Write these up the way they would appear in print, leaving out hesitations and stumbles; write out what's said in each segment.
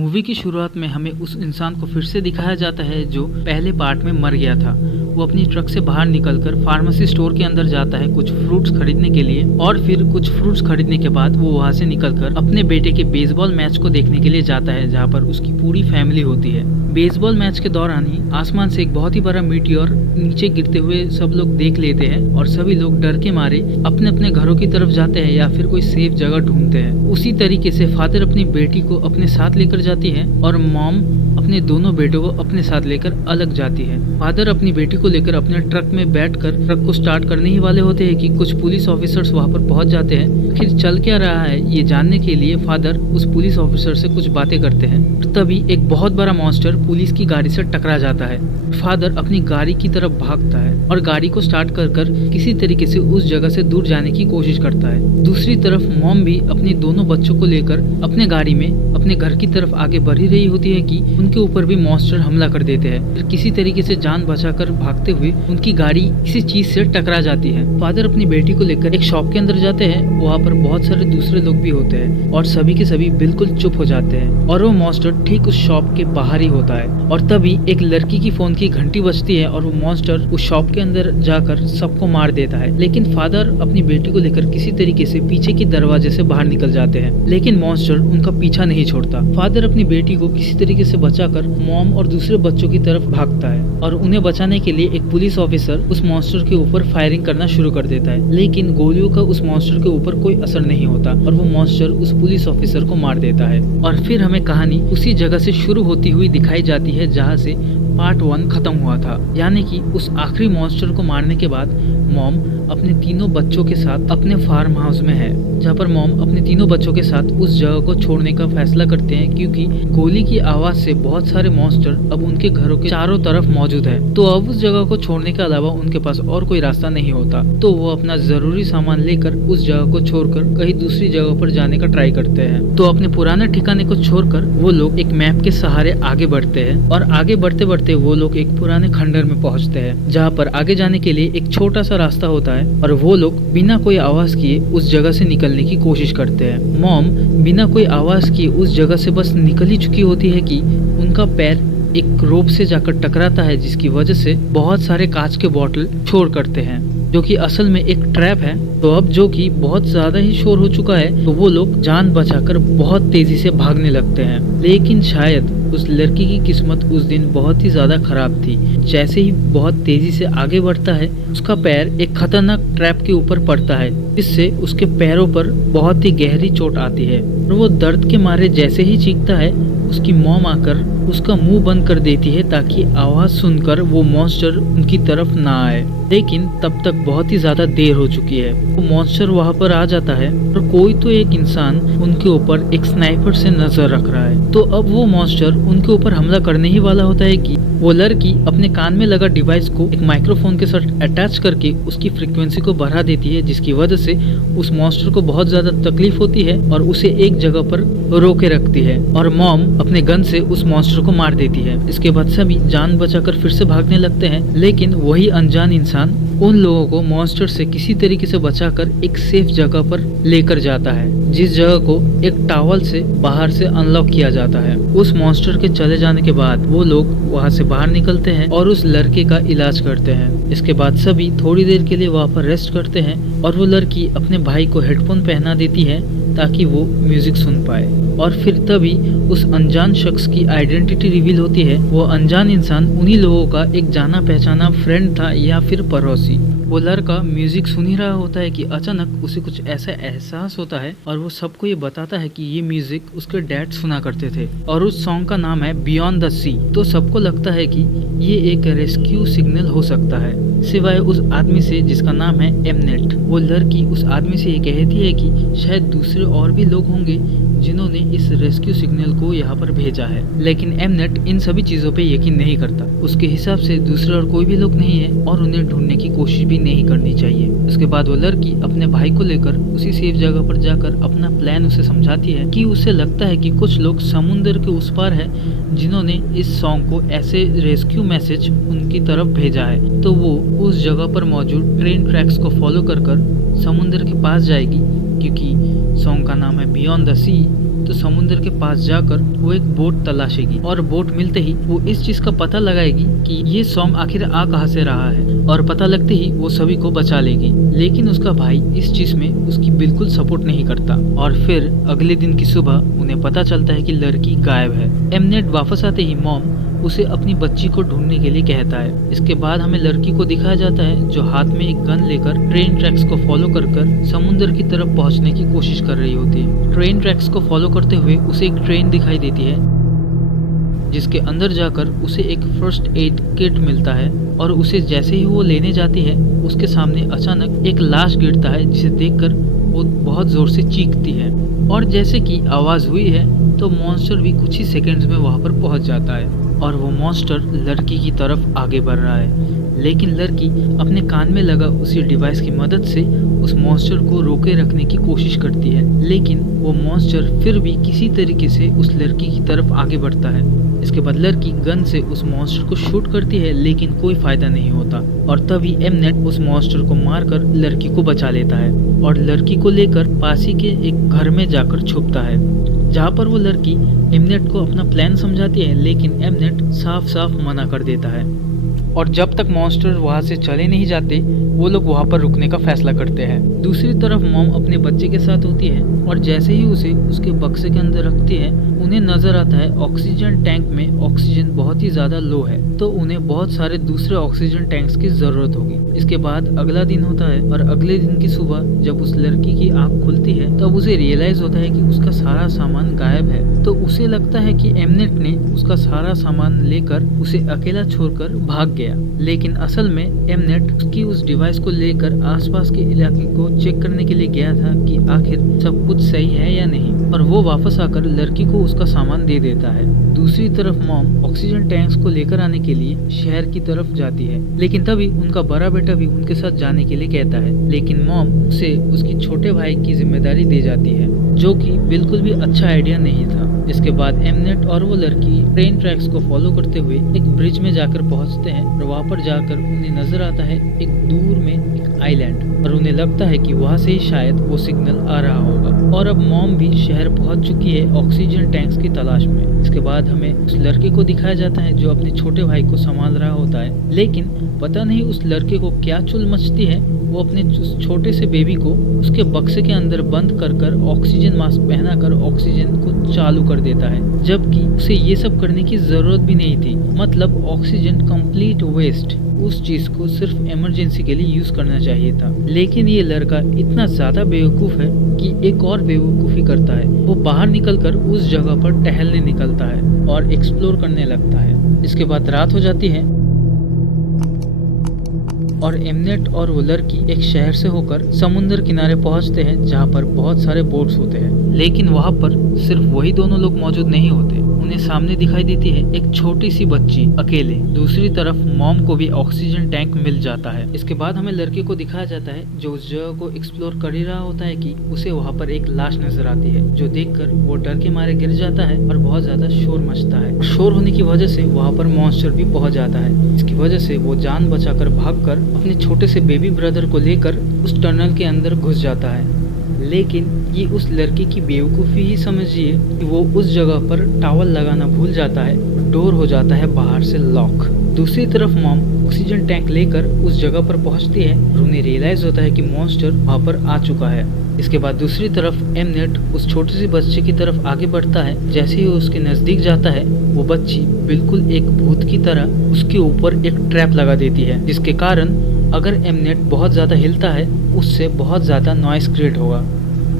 Movie की शुरुआत में हमें उस इंसान को फिर से दिखाया जाता है जो पहले पार्ट में मर गया था। वो अपनी ट्रक से बाहर निकलकर फार्मेसी स्टोर के अंदर जाता है कुछ फ्रूट्स खरीदने के लिए, और फिर कुछ फ्रूट्स खरीदने के बाद वो वहाँ से निकलकर अपने बेटे के बेसबॉल मैच को देखने के लिए जाता है, जहाँ पर उसकी पूरी फैमिली होती है। बेसबॉल मैच के दौरान ही आसमान से एक बहुत ही बड़ा मीटियोर नीचे गिरते हुए सब लोग देख लेते हैं और सभी लोग डर के मारे अपने अपने घरों की तरफ जाते हैं या फिर कोई सेफ जगह ढूंढते हैं। उसी तरीके से फादर अपनी बेटी को अपने साथ लेकर जाती है और मॉम अपने दोनों बेटों को अपने साथ लेकर अलग जाती है। फादर अपनी बेटी को लेकर अपने ट्रक में बैठकर ट्रक को स्टार्ट करने ही वाले होते हैं कि कुछ पुलिस ऑफिसर्स वहां पर पहुंच जाते हैं। फिर चल क्या रहा है ये जानने के लिए फादर उस पुलिस ऑफिसर से कुछ बातें करते हैं। तभी एक बहुत बड़ा मॉन्स्टर पुलिस की गाड़ी से टकरा जाता है। फादर अपनी गाड़ी की तरफ भागता है और गाड़ी को स्टार्ट कर किसी तरीके से उस जगह से दूर जाने की कोशिश करता है। दूसरी तरफ मॉम भी अपने दोनों बच्चों को लेकर अपने गाड़ी में अपने घर की तरफ आगे बढ़ ही रही होती है कि उनके ऊपर भी मॉन्स्टर हमला कर देते हैं। फिर किसी तरीके से जान बचाकर भागते हुए उनकी गाड़ी किसी चीज से टकरा जाती है। फादर अपनी बेटी को लेकर एक शॉप के अंदर जाते हैं। वहाँ पर बहुत सारे दूसरे लोग भी होते हैं और सभी के सभी बिल्कुल चुप हो जाते हैं और वो मॉन्स्टर ठीक उस शॉप के बाहर ही होता है। और तभी एक लड़की की फोन की घंटी बजती है और वो मॉन्स्टर उस शॉप के अंदर जाकर सबको मार देता है। लेकिन फादर अपनी बेटी को लेकर किसी तरीके से पीछे के दरवाजे से बाहर निकल जाते हैं, लेकिन मॉन्स्टर उनका पीछा नहीं छोड़ता। फादर अपनी बेटी को किसी तरीके से बचाकर मॉम और दूसरे बच्चों की तरफ भागता है और उन्हें बचाने के लिए एक पुलिस ऑफिसर उस मॉन्स्टर के ऊपर फायरिंग करना शुरू कर देता है, लेकिन गोलियों का उस मॉन्स्टर के ऊपर कोई असर नहीं होता और वो मॉन्स्टर उस पुलिस ऑफिसर को मार देता है। और फिर हमें कहानी उसी जगह से शुरू होती हुई दिखाई जाती है जहाँ से पार्ट 1 खत्म हुआ था, यानी कि उस आखिरी मॉन्स्टर को मारने के बाद मॉम अपने तीनों बच्चों के साथ अपने फार्म हाउस में है, जहाँ पर मॉम अपने तीनों बच्चों के साथ उस जगह को छोड़ने का फैसला करते हैं क्योंकि गोली की आवाज से बहुत सारे मॉन्स्टर अब उनके घरों के चारों तरफ मौजूद है। तो अब उस जगह को छोड़ने के अलावा उनके पास और कोई रास्ता नहीं होता, तो वो अपना जरूरी सामान लेकर उस जगह को छोड़कर कहीं दूसरी जगह पर जाने का ट्राई करते हैं। तो अपने पुराने ठिकाने को छोड़कर वो लोग एक मैप के सहारे आगे बढ़ते हैं और आगे बढ़ते बढ़ते वो लोग एक पुराने खंडर में पहुंचते हैं, जहाँ पर आगे जाने के लिए एक छोटा सा रास्ता होता है और वो लोग बिना कोई आवाज किए उस जगह से निकलने की कोशिश करते हैं। मॉम बिना कोई आवाज किए उस जगह से बस निकल ही चुकी होती है कि उनका पैर एक रोप से जाकर टकराता है, जिसकी वजह से बहुत सारे कांच के बोतल शोर करते हैं, जो कि असल में एक ट्रैप है। तो अब जो कि बहुत ज्यादा ही शोर हो चुका है, तो वो लोग जान बचाकर बहुत तेजी से भागने लगते हैं। लेकिन शायद उस लड़की की किस्मत उस दिन बहुत ही ज्यादा खराब थी। जैसे ही बहुत तेजी से आगे बढ़ता है, उसका पैर एक खतरनाक ट्रैप के ऊपर पड़ता है, जिससे उसके पैरों पर बहुत ही गहरी चोट आती है और वो दर्द के मारे जैसे ही चीखता है, उसकी मॉम आकर उसका मुंह बंद कर देती है ताकि आवाज सुनकर वो मॉन्स्टर उनकी तरफ ना आए। लेकिन तब तक बहुत ही ज्यादा देर हो चुकी है। वो मॉन्स्टर वहाँ पर आ जाता है और कोई तो एक इंसान उनके ऊपर एक स्नाइपर से नजर रख रहा है। तो अब वो मॉन्स्टर उनके ऊपर हमला करने ही वाला होता है कि वो लड़की अपने कान में लगा डिवाइस को एक माइक्रोफोन के साथ अटैच करके उसकी फ्रीक्वेंसी को बढ़ा देती है, जिसकी वजह से उस मॉन्स्टर को बहुत ज्यादा तकलीफ होती है और उसे एक जगह पर रोके रखती है और मॉम अपने गन से उस मॉन्स्टर को मार देती है। इसके बाद सभी जान बचाकर फिर से भागने लगते हैं, लेकिन वही अनजान इंसान उन लोगों को मॉन्स्टर से किसी तरीके से बचाकर एक सेफ जगह पर लेकर जाता है, जिस जगह को एक टावल से बाहर से अनलॉक किया जाता है। उस मॉन्स्टर के चले जाने के बाद वो लोग वहाँ से बाहर निकलते हैं और उस लड़के का इलाज करते हैं। इसके बाद सभी थोड़ी देर के लिए वहाँ पर रेस्ट करते हैं और वो लड़की अपने भाई को हेडफोन पहना देती है ताकि वो म्यूजिक सुन पाए। और फिर तभी उस अनजान शख्स की आइडेंटिटी रिवील होती है। वो अनजान इंसान उन्हीं लोगों का एक जाना पहचाना फ्रेंड था या फिर पड़ोसी। वो लड़का म्यूजिक सुन ही रहा होता है कि अचानक उसे कुछ ऐसा एहसास होता है और वो सबको ये बताता है कि ये म्यूजिक उसके डैड सुना करते थे और उस सॉन्ग का नाम है बियॉन्ड द सी। तो सबको लगता है कि ये एक रेस्क्यू सिग्नल हो सकता है, सिवाय उस आदमी से जिसका नाम है एमनेट। वो लड़की उस आदमी से ये कहती है कि शायद दूसरे और भी लोग होंगे जिन्होंने इस रेस्क्यू सिग्नल को यहाँ पर भेजा है, लेकिन एमनेट इन सभी चीजों पे यकीन नहीं करता। उसके हिसाब से दूसरे और कोई भी लोग नहीं है और उन्हें ढूंढने की कोशिश भी नहीं करनी चाहिए। उसके बाद वो लड़की अपने भाई को लेकर उसी सेफ जगह पर जाकर अपना प्लान उसे समझाती है कि उसे लगता है कि कुछ लोग समुद्र के उस पार है जिन्होंने इस सॉन्ग को ऐसे रेस्क्यू मैसेज उनकी तरफ भेजा है। तो वो उस जगह पर मौजूद ट्रेन ट्रैक्स को फॉलो कर समुद्र के पास जाएगी, क्योंकि सॉन्ग का नाम है बियॉन्ड द सी तो समुद्र के पास जाकर वो एक बोट तलाशेगी और बोट मिलते ही वो इस चीज का पता लगाएगी कि ये सॉन्ग आखिर आ कहाँ से रहा है, और पता लगते ही वो सभी को बचा लेगी। लेकिन उसका भाई इस चीज में उसकी बिल्कुल सपोर्ट नहीं करता और फिर अगले दिन की सुबह उन्हें पता चलता है कि लड़की गायब है। एमनेट वापस आते ही मॉम उसे अपनी बच्ची को ढूंढने के लिए कहता है। इसके बाद हमें लड़की को दिखाया जाता है जो हाथ में एक गन लेकर ट्रेन ट्रैक्स को फॉलो कर समुद्र की तरफ पहुंचने की कोशिश कर रही होती है। ट्रेन ट्रैक्स को फॉलो करते हुए उसे एक ट्रेन दिखाई देती है जिसके अंदर जाकर उसे एक फर्स्ट एड किट मिलता है, और उसे जैसे ही वो लेने जाती है उसके सामने अचानक एक लाश गिरता है जिसे देखकर वो बहुत जोर से चीखती है, और जैसे कि आवाज हुई है तो मॉन्स्टर भी कुछ ही सेकंड्स में वहां पर पहुंच जाता है और वो मॉन्स्टर लड़की की तरफ आगे बढ़ रहा है। लेकिन लड़की अपने कान में लगा उसी डिवाइस की मदद से उस मॉन्स्टर को रोके रखने की कोशिश करती है, लेकिन वो मॉन्स्टर फिर भी किसी तरीके से उस लड़की की तरफ आगे बढ़ता है। इसके बाद लड़की गन से उस मॉन्स्टर को शूट करती है लेकिन कोई फायदा नहीं होता, और तभी एमनेट उस मॉन्स्टर को मारकर लड़की को बचा लेता है और लड़की को लेकर पास ही के एक घर में जाकर छुपता है, जहाँ पर वो लड़की एमनेट को अपना प्लान समझाती है, लेकिन एमनेट साफ साफ मना कर देता है। और जब तक मॉन्स्टर वहाँ से चले नहीं जाते वो लोग वहाँ पर रुकने का फैसला करते हैं। दूसरी तरफ मॉम अपने बच्चे के साथ होती है और जैसे ही उसे उसके बक्से के अंदर रखती है उन्हें नजर आता है ऑक्सीजन टैंक में ऑक्सीजन बहुत ही ज्यादा लो है, तो उन्हें बहुत सारे दूसरे ऑक्सीजन टैंक्स की जरूरत होगी। इसके बाद अगला दिन होता है और अगले दिन की सुबह जब उस लड़की की आंख खुलती है तब उसे रियलाइज होता है कि उसका सारा सामान गायब है। तो उसे लगता है कि एमनेट ने उसका सारा सामान लेकर उसे अकेला छोड़कर भाग गया, लेकिन असल में एमनेट उसकी उस डिवाइस को लेकर आसपास के इलाके को चेक करने के लिए गया था कि आखिर सब कुछ सही है या नहीं, और वो वापस आकर लड़की को उसका सामान दे देता है। दूसरी तरफ मॉम ऑक्सीजन टैंक्स को लेकर आने के लिए शहर की तरफ जाती है, लेकिन तभी उनका बड़ा बेटा भी उनके साथ जाने के लिए कहता है, लेकिन मॉम उसे उसकी छोटे भाई की जिम्मेदारी दे जाती है, जो कि बिल्कुल भी अच्छा आइडिया नहीं था। इसके बाद एमनेट और वो लड़की ट्रेन ट्रैक्स को फॉलो करते हुए एक ब्रिज में जाकर पहुंचते हैं और वहां पर जाकर उन्हें नजर आता है एक दूर में एक आइलैंड, और उन्हें लगता है कि वहां से ही शायद वो सिग्नल आ रहा होगा। और अब मॉम भी शहर पहुंच चुकी है ऑक्सीजन टैंक्स की तलाश में। इसके बाद हमें उस लड़के को दिखाया जाता है जो अपने छोटे भाई को संभाल रहा होता है, लेकिन पता नहीं उस लड़के को क्या चुल मचती है, वो अपने छोटे से बेबी को उसके बक्से के अंदर बंद कर ऑक्सीजन मास्क पहनाकर ऑक्सीजन को चालू कर देता है, जबकि उसे ये सब करने की जरूरत भी नहीं थी। मतलब ऑक्सीजन कंप्लीट वेस्ट, उस चीज को सिर्फ इमरजेंसी के लिए यूज करना चाहिए था। लेकिन ये लड़का इतना ज्यादा बेवकूफ है कि एक और बेवकूफी करता है, वो बाहर निकलकर उस जगह पर टहलने निकलता है और एक्सप्लोर करने लगता है। इसके बाद रात हो जाती है और एमनेट और वो लड़की एक शहर से होकर समुद्र किनारे पहुंचते हैं जहां पर बहुत सारे बोट्स होते हैं, लेकिन वहां पर सिर्फ वही दोनों लोग मौजूद नहीं होते। उन्हें सामने दिखाई देती है एक छोटी सी बच्ची अकेले। दूसरी तरफ मॉम को भी ऑक्सीजन टैंक मिल जाता है। इसके बाद हमें लड़के को दिखाया जाता है जो उस जगह को एक्सप्लोर कर ही रहा होता है कि उसे वहाँ पर एक लाश नजर आती है, जो देखकर वो डर के मारे गिर जाता है और बहुत ज्यादा शोर मचता है। शोर होने की वजह से वहाँ पर मॉन्स्टर भी पहुंच जाता है। इसकी वजह से वो जान बचाकर भागकर अपने छोटे से बेबी ब्रदर को लेकर उस टनल के अंदर घुस जाता है। लेकिन ये उस लड़की की बेवकूफ़ी ही समझिए कि वो उस जगह पर टॉवल लगाना भूल जाता है। डोर हो जाता है बाहर से लॉक। दूसरी तरफ मॉम ऑक्सीजन टैंक लेकर उस जगह पर पहुंचती है और उन्हें रियलाइज होता है कि मॉन्स्टर वहाँ पर आ चुका है। इसके बाद दूसरी तरफ एमनेट उस छोटे से बच्चे की तरफ आगे बढ़ता है। जैसे ही उसके नजदीक जाता है वो बच्ची बिल्कुल एक भूत की तरह उसके ऊपर एक ट्रैप लगा देती है, जिसके कारण अगर एमनेट बहुत ज़्यादा हिलता है उससे बहुत ज़्यादा नॉइस क्रिएट होगा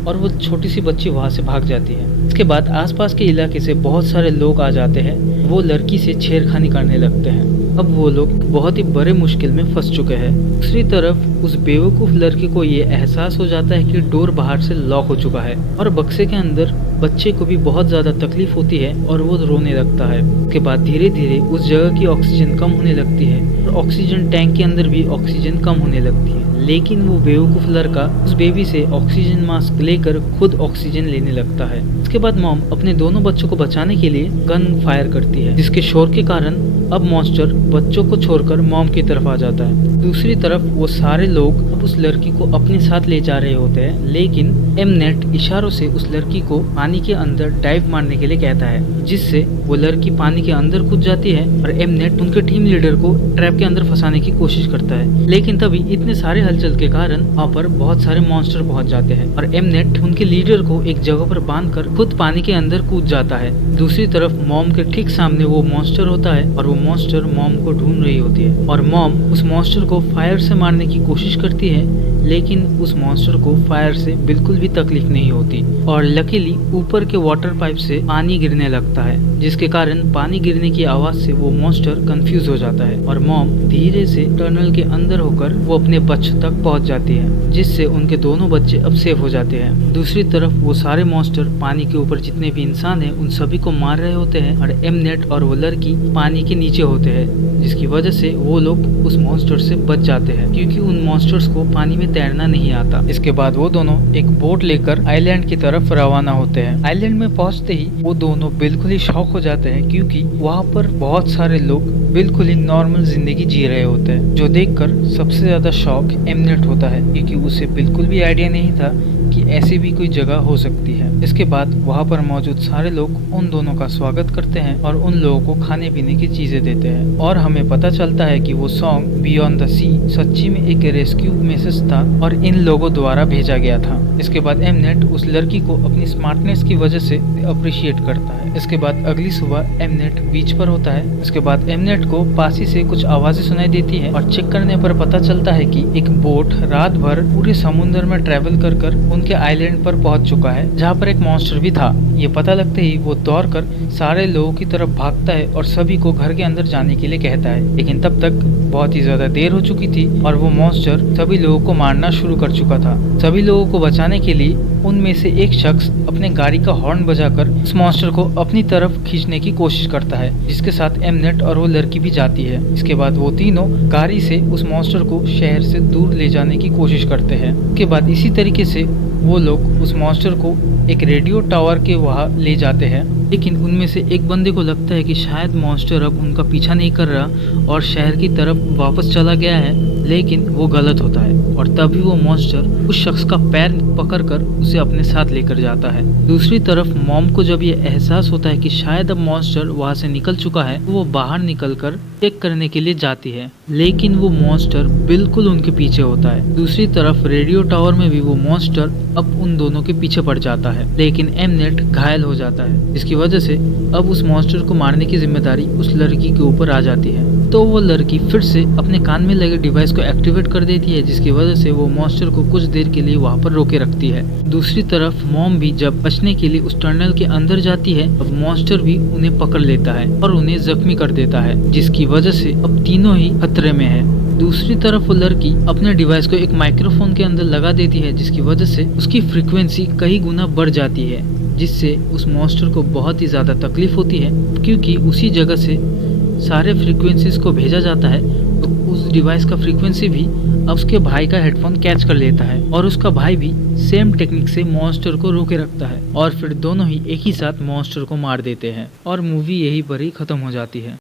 और वो छोटी सी बच्ची वहाँ से भाग जाती है। इसके बाद आसपास के इलाके से बहुत सारे लोग आ जाते हैं, वो लड़की से छेड़खानी करने लगते हैं। अब वो लोग बहुत ही बड़े मुश्किल में फंस चुके हैं। दूसरी तरफ उस बेवकूफ़ लड़के को ये एहसास हो जाता है कि डोर बाहर से लॉक हो चुका है और बक्से के अंदर बच्चे को भी बहुत ज़्यादा तकलीफ होती है और वो रोने लगता है। उसके बाद धीरे धीरे उस जगह की ऑक्सीजन कम होने लगती है और ऑक्सीजन टैंक के अंदर भी ऑक्सीजन कम होने लगती है। लेकिन वो बेवकूफ लड़का उस बेबी से ऑक्सीजन मास्क लेकर खुद ऑक्सीजन लेने लगता है। इसके बाद मॉम अपने दोनों बच्चों को बचाने के लिए गन फायर करती है, जिसके शोर के कारण अब मॉन्स्टर बच्चों को छोड़कर मॉम की तरफ आ जाता है। दूसरी तरफ वो सारे लोग अब उस लड़की को अपने साथ ले जा रहे होते हैं, लेकिन एमनेट इशारों से उस लड़की को पानी के अंदर डाइव मारने के लिए कहता है, जिससे वो लड़की पानी के अंदर कूद जाती है और एमनेट उनके टीम लीडर को ट्रैप के अंदर फंसाने की कोशिश करता है। लेकिन तभी इतने सारे हलचल के कारण वहाँ पर बहुत सारे मॉन्स्टर पहुंच जाते हैं और एमनेट उनके लीडर को एक जगह पर बांधकर खुद पानी के अंदर कूद जाता है। दूसरी तरफ मॉम के ठीक सामने वो मॉन्स्टर होता है और वो मॉन्स्टर मॉम को ढूंढ रही होती है और मॉम उस मॉन्स्टर को फायर से मारने की कोशिश करती है, लेकिन उस मॉन्स्टर को फायर से बिल्कुल भी तकलीफ नहीं होती और लकीली ऊपर के वाटर पाइप से पानी गिरने लगता है, जिसके कारण पानी गिरने की आवाज से वो मॉन्स्टर कंफ्यूज हो जाता है और मॉम धीरे से टनल के अंदर होकर वो अपने बच्चों तक पहुंच जाती है, जिससे उनके दोनों बच्चे अब सेफ हो जाते हैं। दूसरी तरफ वो सारे मॉन्स्टर पानी के ऊपर जितने भी इंसान हैं उन सभी को मार रहे होते हैं और एमनेट और वो लड़की पानी के नीचे होते हैं, जिसकी वजह से वो लोग उस मॉन्स्टर से बच जाते हैं क्योंकि उन मॉन्स्टर्स को पानी में तैरना नहीं आता। इसके बाद वो दोनों एक बोट लेकर आइलैंड की तरफ रवाना होते हैं। आइलैंड में पहुंचते ही वो दोनों बिल्कुल ही शॉक हो जाते हैं क्योंकि वहाँ पर बहुत सारे लोग बिल्कुल ही नॉर्मल जिंदगी जी रहे होते हैं, जो देखकर सबसे ज्यादा शॉक एमनेट होता है क्योंकि उसे बिल्कुल भी आइडिया नहीं था कि ऐसी भी कोई जगह हो सकती है। इसके बाद वहाँ पर मौजूद सारे लोग उन दोनों का स्वागत करते हैं और उन लोगों को खाने पीने की चीजें देते हैं और हमें पता चलता है कि वो सॉन्ग बियॉन्ड द सी सच्ची में एक रेस्क्यू मैसेज था और इन लोगों द्वारा भेजा गया था। इसके बाद एमनेट उस लड़की को अपनी स्मार्टनेस की वजह से अप्रिशिएट करता है। इसके बाद अगली सुबह एमनेट बीच पर होता है। इसके बाद एमनेट को पासी से कुछ आवाजें सुनाई देती है और चेक करने पर पता चलता है कि एक बोट रात भर पूरे समुद्र में ट्रेवल कर उनके आइलैंड पर पहुंच चुका है, जहाँ पर एक मॉन्स्टर भी था। ये पता लगते ही वो दौड़कर सारे लोगों की तरफ भागता है और सभी को घर के अंदर जाने के लिए कहता है, लेकिन तब तक बहुत ही ज्यादा देर हो चुकी थी और वो मॉन्स्टर सभी लोगों को मारना शुरू कर चुका था। सभी लोगों को बचाने के लिए उनमें से एक शख्स अपने गाड़ी का हॉर्न बजाकर उस मॉन्स्टर को अपनी तरफ खींचने की कोशिश करता है, जिसके साथ एमनेट और वो लड़की भी जाती है। इसके बाद वो तीनों गाड़ी से उस मॉन्स्टर को शहर से दूर ले जाने की कोशिश करते हैं। उसके बाद इसी तरीके से वो लोग उस मॉन्स्टर को एक रेडियो टावर के वहाँ ले जाते हैं, लेकिन उनमें से एक बंदे को लगता है कि शायद मॉन्स्टर अब उनका पीछा नहीं कर रहा और शहर की तरफ वापस चला गया है, लेकिन वो गलत होता है और तभी वो मॉन्स्टर उस शख्स का पैर पकड़कर उसे अपने साथ लेकर जाता है। दूसरी तरफ मॉम को जब ये एहसास होता है कि शायद अब मॉन्स्टर वहाँ से निकल चुका है, तो वो बाहर निकलकर चेक करने के लिए जाती है, लेकिन वो मॉन्स्टर बिल्कुल उनके पीछे होता है। दूसरी तरफ रेडियो टावर में भी वो मॉन्स्टर अब उन दोनों के पीछे पड़ जाता है, लेकिन एमनेट घायल हो जाता है, जिसकी वजह से अब उस मॉन्स्टर को मारने की जिम्मेदारी उस लड़की के ऊपर आ जाती है। तो वो लड़की फिर से अपने कान में लगे डिवाइस को एक्टिवेट कर देती है, जिसकी वजह से वो मॉन्स्टर को कुछ देर के लिए वहाँ पर रोके रखती है। दूसरी तरफ मॉम भी जब बचने के लिए उस टनल के अंदर जाती है, अब मॉन्स्टर भी उन्हें पकड़ लेता है और उन्हें जख्मी कर देता है, जिसकी वजह से अब तीनों ही खतरे में है। दूसरी तरफ वो लड़की अपने डिवाइस को एक माइक्रोफोन के अंदर लगा देती है, जिसकी वजह से उसकी फ्रीक्वेंसी कई गुना बढ़ जाती है, जिससे उस मॉन्स्टर को बहुत ही ज्यादा तकलीफ होती है क्योंकि उसी जगह से सारे फ्रीक्वेंसीज को भेजा जाता है। तो उस डिवाइस का फ्रीक्वेंसी भी अब उसके भाई का हेडफोन कैच कर लेता है और उसका भाई भी सेम टेक्निक से मॉन्स्टर को रोके रखता है और फिर दोनों ही एक ही साथ मॉन्स्टर को मार देते हैं और मूवी यहीं पर ही खत्म हो जाती है।